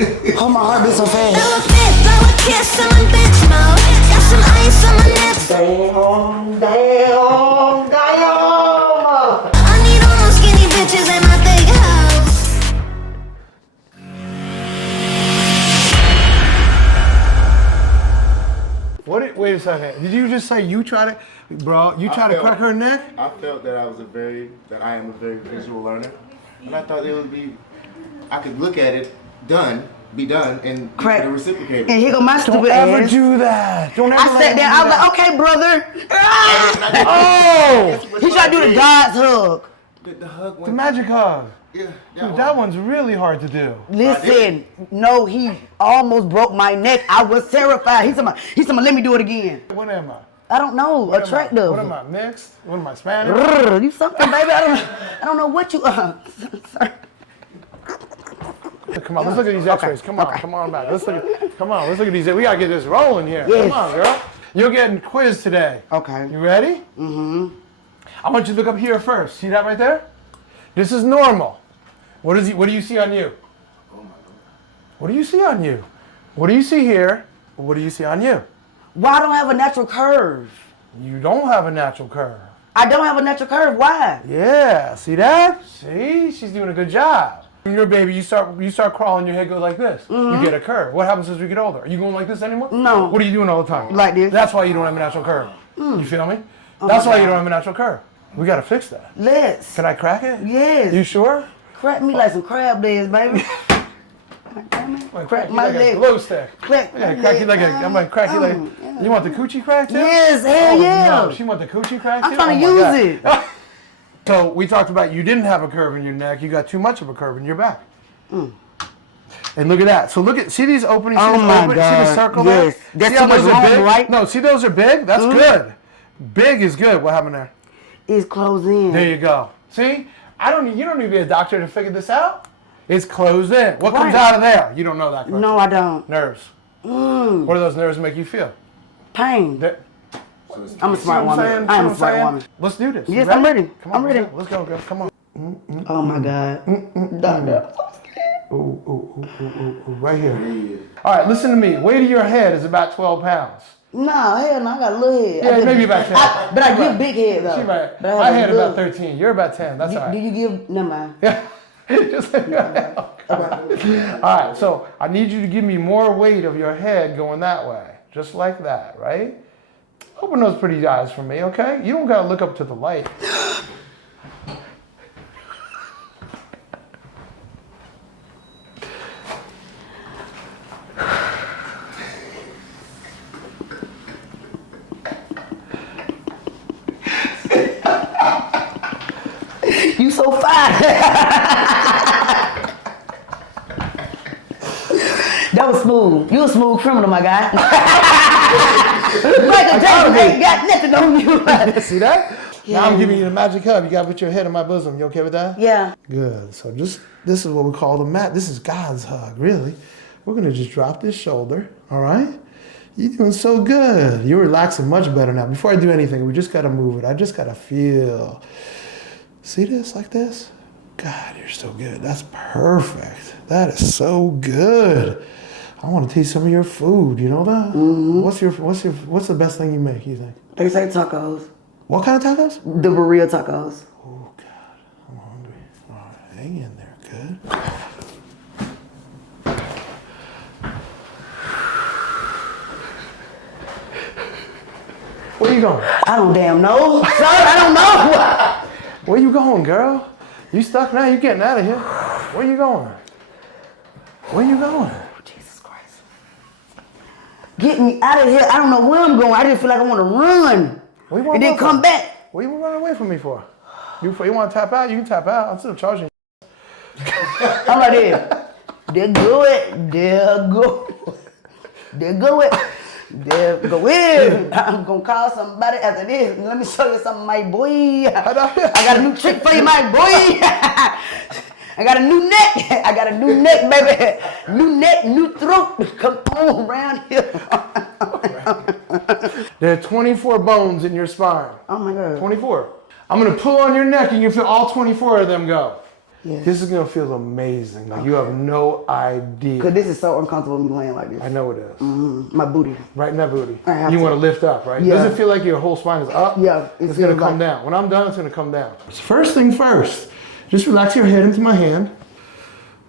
Oh, my heart beats so fast. Blow a bit, blow a kiss, I'm in bitch mode. Got some ice on my lips. Damn, damn, damn. I need all those skinny bitches in my big house. Wait a second. Did you just say you try to, bro? You try to crack her neck? I felt that I am a very visual learner, and I thought it would be, I could look at it, be done, and Crack. reciprocate. And here go my stupid Don't ever ass. do that. Don't ever. I sat there, I was like, okay, brother. Oh, He tried to do the God's hug. The hug the went. magic hug. Yeah, Dude, that one's really hard to do. Listen, no, he almost broke my neck. I was terrified. He's talking, let me do it again. What am I? I don't know, What am I? attractive. What am I? Mixed? What am I? Spanish? Brrr, you something, baby. I don't know what you. Come on, let's look at these X-rays. Come on, come on back. Let's look at these. We gotta get this rolling here. Yes. Come on, girl. You're getting quizzed today. Okay. You ready? Mm-hmm. I want you to look up here first. See that right there? This is normal. What do you see on you? What do you see on you? What do you see here? What do you see on you? Why I don't have a natural curve? You don't have a natural curve. I don't have a natural curve. Why? Yeah, see that? See, she's doing a good job. When you're a baby, you start crawling, your head goes like this. You get a curve. What happens as we get older? Are you going like this anymore? No. What are you doing all the time? Like this. That's why you don't have a natural curve. You feel me? That's why you don't have a natural curve. We gotta fix that. Let's. Can I crack it? Yes. You sure? Crack me like some crab legs, baby. Crack you my like a leg. glow stick. Crack Yeah, my crack you leg. like a. I'm gonna crack you like. Yeah. You want the coochie crack too? Yes, hell Oh, yeah. No, she want the coochie crack too. I'm trying to Oh, my use God. it. So we talked about you didn't have a curve in your neck. You got too much of a curve in your back. And look at that. So see these openings. Oh See this my open- See God. the circle Yes. there? That's See how too much those are room, big? right? No, see those are big? That's good. Big is good. What happened there? It's closed in. There you go. See? You don't need to be a doctor to figure this out. It's closed in. What comes Right. out of there? You don't know that. Question. No, I don't. Nerves. What do those nerves make you feel? Pain. That- I'm a See smart what I'm woman. saying? I am See a what I'm smart saying? woman. Let's do this. Yes, You I'm ready. Come on, I'm ready. Let's go, girl. Come on. Oh my God. Doctor. Ooh, right here. All right, listen to me. Weight of your head is about 12 pounds. No, hell no, I got a little head. Yeah, maybe about 10. But I give big head though. She right. But I My have a head little- about 13. You're about 10. That's all Do right. you give? Never mind. Yeah. Just all right, so I need you to give me more weight of your head going that way. Just like that, right? Open those pretty eyes for me, okay? You don't got to look up to the light. You so fine. That was smooth. You a smooth criminal, my guy. Michael Jackson ain't got nothing on you. See that? Yeah. Now I'm giving you the magic hug. You got to put your head in my bosom. You okay with that? Yeah. Good. So this is what we call the mat. This is God's hug, really. We're going to just drop this shoulder, all right? You're doing so good. You're relaxing much better now. Before I do anything, we just got to move it. I just got to feel. See this like this? God, you're so good. That's perfect. That is so good. I want to taste some of your food. You know that? Mm-hmm. What's the best thing you make, you think? They say tacos. What kind of tacos? The burrito tacos. Oh, God. I'm hungry. All right, hang in there. Good. Where you going? I don't damn know. Sir, I don't know. Where you going, girl? You stuck now? You getting out of here. Where you going? Where you going? Jesus Christ. Get me out of here. I don't know where I'm going. I just feel like I want to run. Where you And then come back. What you running away from me for? You want to tap out? You can tap out. I'm still charging you. I'm like there. There go it. There go. There go it. There go it. I'm going to call somebody after this. Let me show you something, my boy. I got a new trick for you, my boy. I got a new neck. I got a new neck, baby. New neck, new throat. Come on around here. There are 24 bones in your spine. Oh, my God. 24. I'm going to pull on your neck and you feel all 24 of them go. Yes. This is gonna feel amazing. Like you have no idea. Cause this is so uncomfortable me laying like this. I know it is. My booty. Right in that booty. I have You to. want to lift up, right? Yeah. Does it feel like your whole spine is up? Yeah, It's gonna feels come down. When I'm done, it's gonna come down. First thing first, just relax your head into my hand.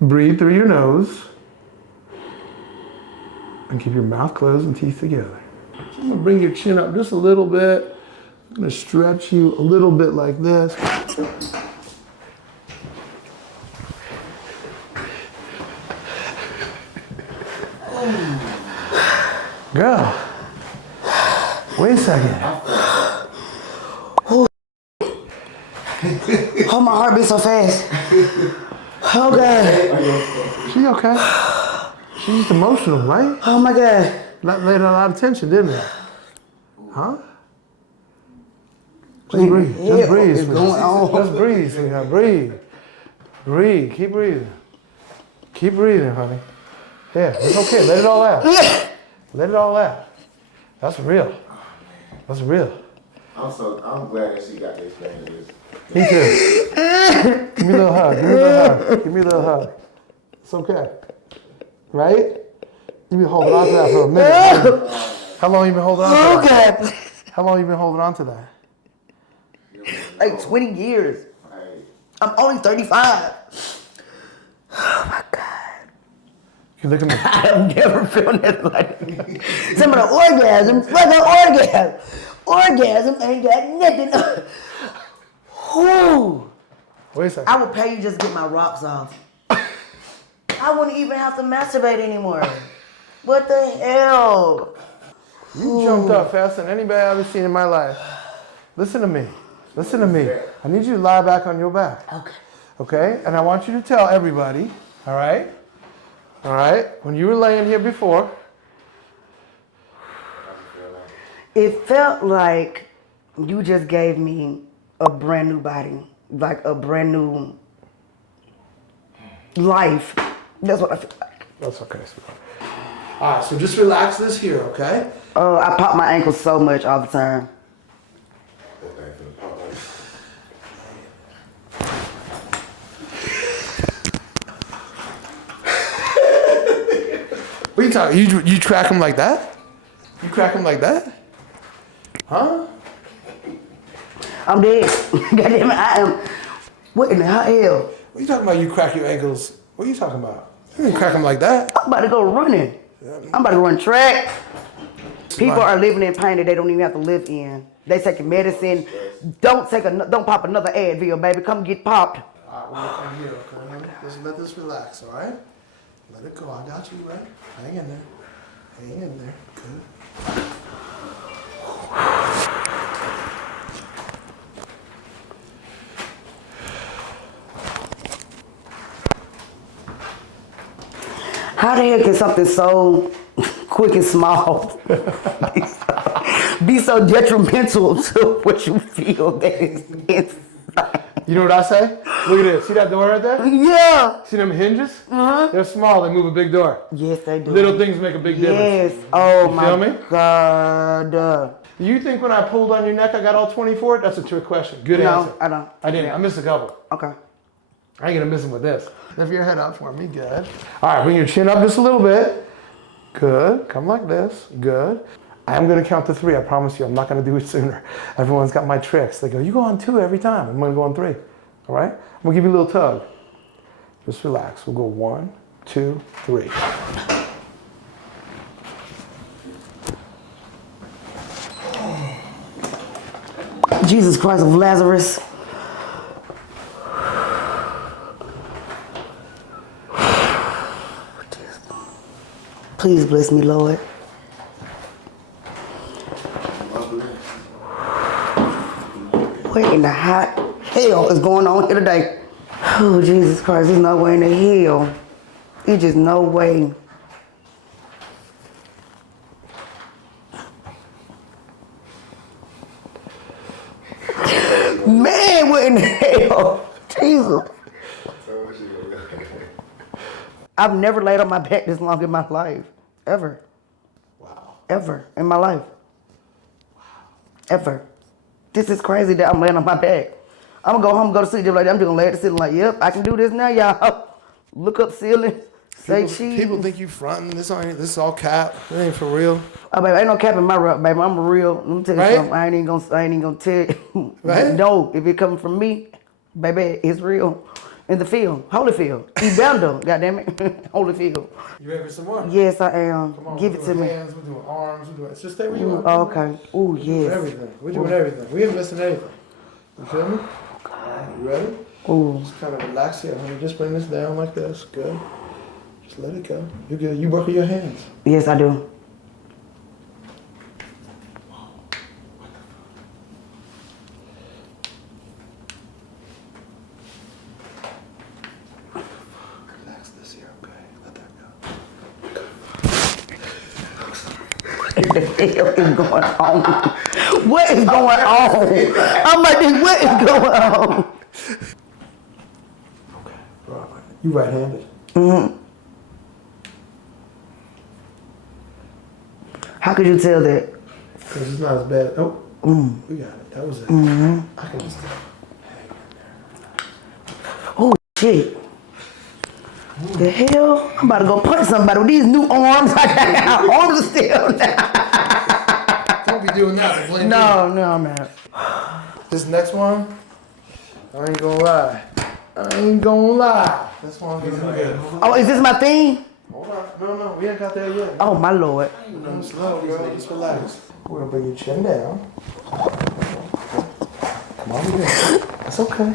Breathe through your nose. And keep your mouth closed and teeth together. I'm gonna bring your chin up just a little bit. I'm gonna stretch you a little bit like this. Girl, wait a second. Oh, my heart beats so fast. Oh God. She okay? She's just emotional, right? Oh my God. Laid a lot of tension, didn't it? Huh? Just breathe. Just breathe. What's going on? Just breathe, sweetheart. Breathe. Breathe. Keep breathing. Keep breathing, honey. Yeah, it's okay. Let it all out. Let it all out. That's real. That's real. I'm glad that she got this thing. Me too. Give me a little hug. Give me a little hug. Give me a little hug. It's okay. Right? You've been holding on to that for a minute. How long you been holding on to that? Okay. How long you been holding on to that? Like 20 years. I'm only 35. Oh my God. You look at me. I have never felt nothing like that. Some of the orgasms, fucking orgasm. Orgasm ain't got nothing. Whew. Wait a second. I would pay you just to get my rocks off. I wouldn't even have to masturbate anymore. What the hell? You jumped up faster than anybody I've ever seen in my life. Listen to me. Listen to me. I need you to lie back on your back. Okay. Okay? And I want you to tell everybody, all right? All right? When you were laying here before, It felt like you just gave me a brand new body, like a brand new life. That's what I feel like. that's okay, sweetheart. All right, so just relax this here, okay? I pop my ankles so much all the time. What are you talking? You crack them like that? You crack them like that? Huh? I'm dead. Goddamn it, I am. What in the hell? What are you talking about? You crack your ankles? What are you talking about? You didn't crack them like that. I'm about to go running. I'm about to run track. People are living in pain that they don't even have to live in. They taking medicine. Don't pop another Advil, baby. Come get popped. All right, we're gonna come here, okay? Just let this relax, all right? Let it go. I got you, right? Hang in there. Hang in there. Good. How the hell can something so quick and small be so detrimental to what you feel that is inside? You know what I say? Look at this. See that door right there? Yeah. See them hinges? Uh-huh. They're small. They move a big door. Yes, they do. Little things make a big Yes. difference. Oh You my feel me? God. You think when I pulled on your neck I got all 24? That's a trick question. Good answer. No, I don't. I didn't. I missed a couple. Okay. I ain't gonna miss them with this. Lift your head up for me. Good. All right, bring your chin up just a little bit. Good. Come like this. Good. I am gonna count to 3. I promise you. I'm not gonna do it sooner. Everyone's got my tricks. They go, you go on 2 every time. I'm gonna go on 3. All right? I'm gonna give you a little tug. Just relax. We'll go 1, 2, 3. Jesus Christ of Lazarus. Please bless me, Lord. What in the hot hell is going on here today? Oh, Jesus Christ, there's no way in the hell. There's just no way. Man, what in the hell? Jesus. I've never laid on my back this long in my life. Ever. Wow. Ever in my life. Wow. Ever. This is crazy that I'm laying on my back. I'm gonna go home, go to sleep just like that. I'm just gonna lay at the ceiling like, yep, I can do this now, y'all. Look up ceiling, say cheese. People think you fronting. This is all cap. It ain't for real. Oh, baby, ain't no cap in my rap, baby. I'm a real. Let me tell you Right? something. I ain't even gonna tell you. Right? No, if it coming from me, baby, it's real. In the field, Holyfield, Ebando, goddamn it, Holyfield. You ready for some more? Yes, I am. Come on, Give we're it to doing me. hands, we're doing arms, we're doing. Just stay where you are. Oh, okay. Ooh, We're doing yes. everything. We're doing everything. We ain't missing anything. You feel me? You ready? Ooh. Just kind of relax here, honey. Just bring this down like this. Good. Just let it go. You're good. You work with your hands. Yes, I do. Relax this here, okay? Let that go. What the hell is going on? What is going on? I'm like, what is going on? Okay. Right. You right-handed. Mm-hmm. How could you tell that? Because it's not as bad. Oh, we got it. That was it. Mm-hmm. I can just. Oh, shit. The hell? I'm about to go punch somebody with these new arms. I got arms are still now. Don't be doing that. Blame No, man. me. This next one, I ain't gonna lie. This one's gonna be good. Oh, is this my thing? Hold on. No, we ain't got there yet. Oh, my Lord. No, slow, girl. Just relax. We're gonna bring your chin down. Come on, we're good. That's okay.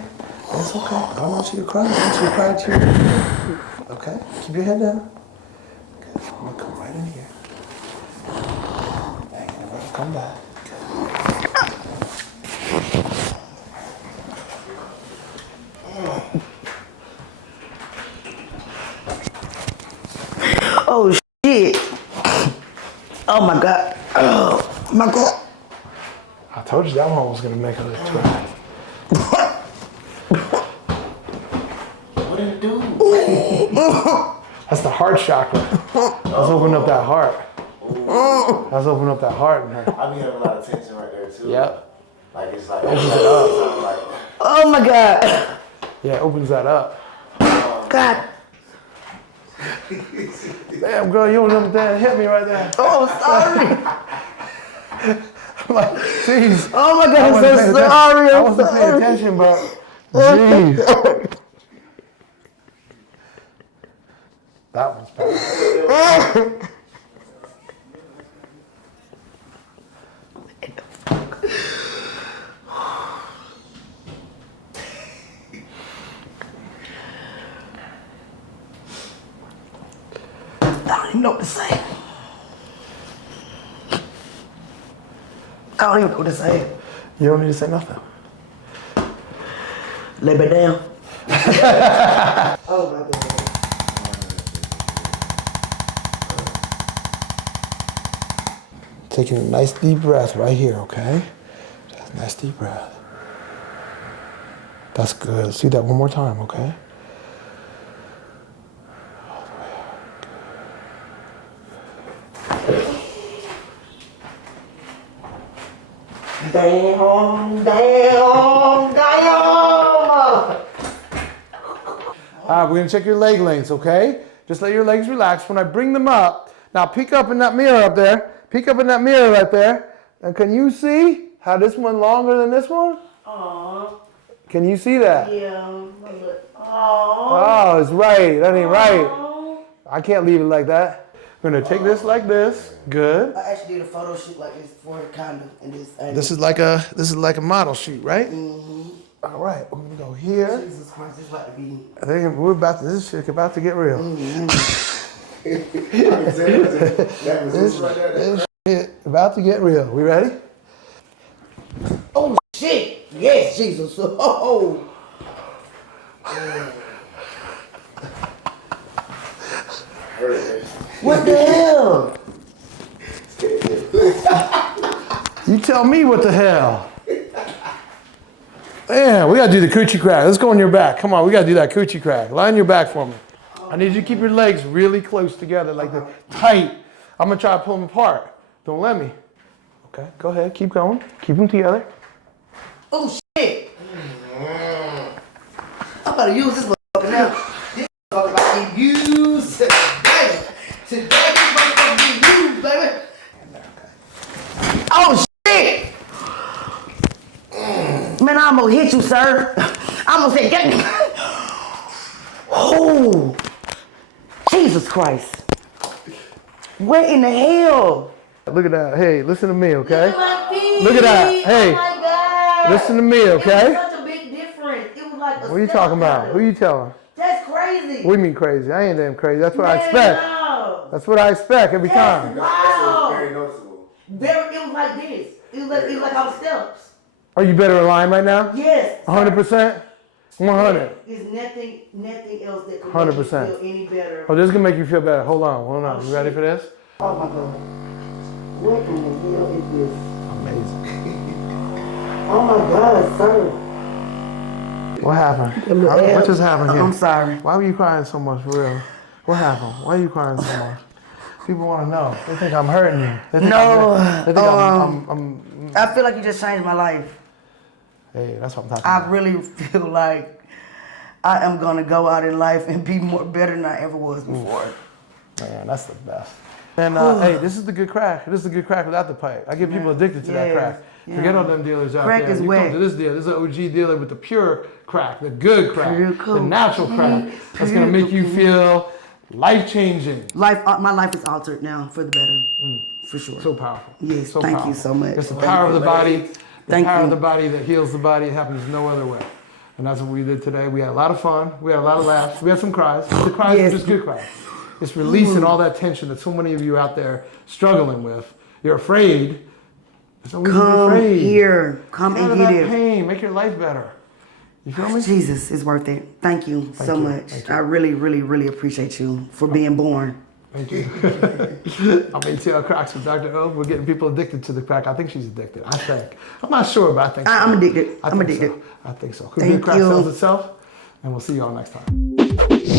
That's okay. I don't want you to cry. I want you to cry too. Okay? Keep your head down. Good. I'm gonna come right in here. Bang, and we're gonna come back. Oh, shit. Oh, my God. Oh, my God. I told you that one was gonna make a little twist. What did it do? That's the heart chakra. Let's open up that heart. Let's open up that heart in her. I be having a lot of tension right there too. Yep. Like it's like, Oh, my God. Yeah, it opens that up. God. Damn, girl, you don't know that hit me right there. Oh, sorry. I'm like, jeez. Oh, my God. I I'm wasn't so paying sorry. attention. I I'm wasn't paying sorry. attention, but jeez. That one's bad. I don't even know what to say. I don't even know what to say. You don't need to say nothing. Lay back down. Oh, my God. Taking a nice deep breath right here, okay? Just a nice deep breath. That's good. Let's do that one more time, okay? Damn. All right, we're gonna check your leg lengths, okay? Just let your legs relax. When I bring them up, now peek up in that mirror up there. Peek up in that mirror right there. And can you see how this one longer than this one? Aww. Can you see that? Yeah. Oh, it's right. That ain't right. I can't leave it like that. We're gonna take this like this. Good. I actually did a photo shoot like this for kind of in this. This is like a model shoot, right? Mm-hmm. All right, we're gonna go here. Jesus Christ, this about to be. I think this shit about to get real. This shit about to get real. We ready? Oh shit! Yes, Jesus. Oh. What the hell? You tell me what the hell. Yeah, we gotta do the coochie crack. Let's go on your back. Come on, we gotta do that coochie crack. Lie on your back for me. I need you to keep your legs really close together, like they're tight. I'm gonna try to pull them apart. Don't let me. Okay, go ahead, keep going. Keep them together. Oh shit! to use this motherfucker now. This motherfucker about to be used. Baby. Today, this motherfucker be used, baby. Oh, shit. Man, I almost hit you, sir. I almost said, get me. Oh, Jesus Christ. What in the hell? Look at that. Hey, listen to me, okay? Look Look at that. Hey, oh my God. listen to me, okay? It was such a big difference. It was like a What are you talking about? Who you telling? That's crazy. What do you mean crazy? I ain't damn crazy. That's what I Man, expect. no. That's what I expect every time. Wow. Very noticeable. It was like this. It was like on steps. Are you better aligned right now? Yes. 100%? 100. There's nothing else that could 100%. make you feel any better. Oh, this is gonna make you feel better. Hold on. You ready for this? Oh my God. What in the hell is this? Amazing. Oh my God, sir. What happened? What just happened here? I'm sorry. Why were you crying so much, for real? What happened? Why are you crying so much? People want to know. They think I'm hurting you. They think I feel like you just changed my life. Hey, that's what I'm talking I about. really feel like I am gonna go out in life and be better than I ever was before. Man, that's the best. And hey, this is the good crack. This is the good crack without the pipe. I get people addicted to that crack. Yeah. Forget all them dealers out Crack there. is You wet. come to this dealer. This is an OG dealer with the pure crack, the good crack, Pure the natural crack. That's gonna make you feel life-changing. My life is altered now for the better, for sure. So powerful. Yes, so thank powerful. you so much. It's the power of the body. The power of you. the body that heals the body. It happens no other way. And that's what we did today. We had a lot of fun. We had a lot of laughs. We had some cries. The cries Yes. are just good cries. It's releasing all that tension that so many of you out there struggling with. You're afraid. There's no reason to be Come afraid. here, come Get out and of get that it. pain. Make your life better. You feel me? Jesus, it's worth it. Thank you so you. much. Thank you. I really, really, really appreciate you for being born. Thank you. I'm Atl Cracks with Dr.O. We're getting people addicted to the crack. I think she's addicted. I think. I'm not sure, but I think so. I'm addicted. I I'm think addicted. So. I think so. Thank Good crack you. sells itself, and we'll see y'all next time.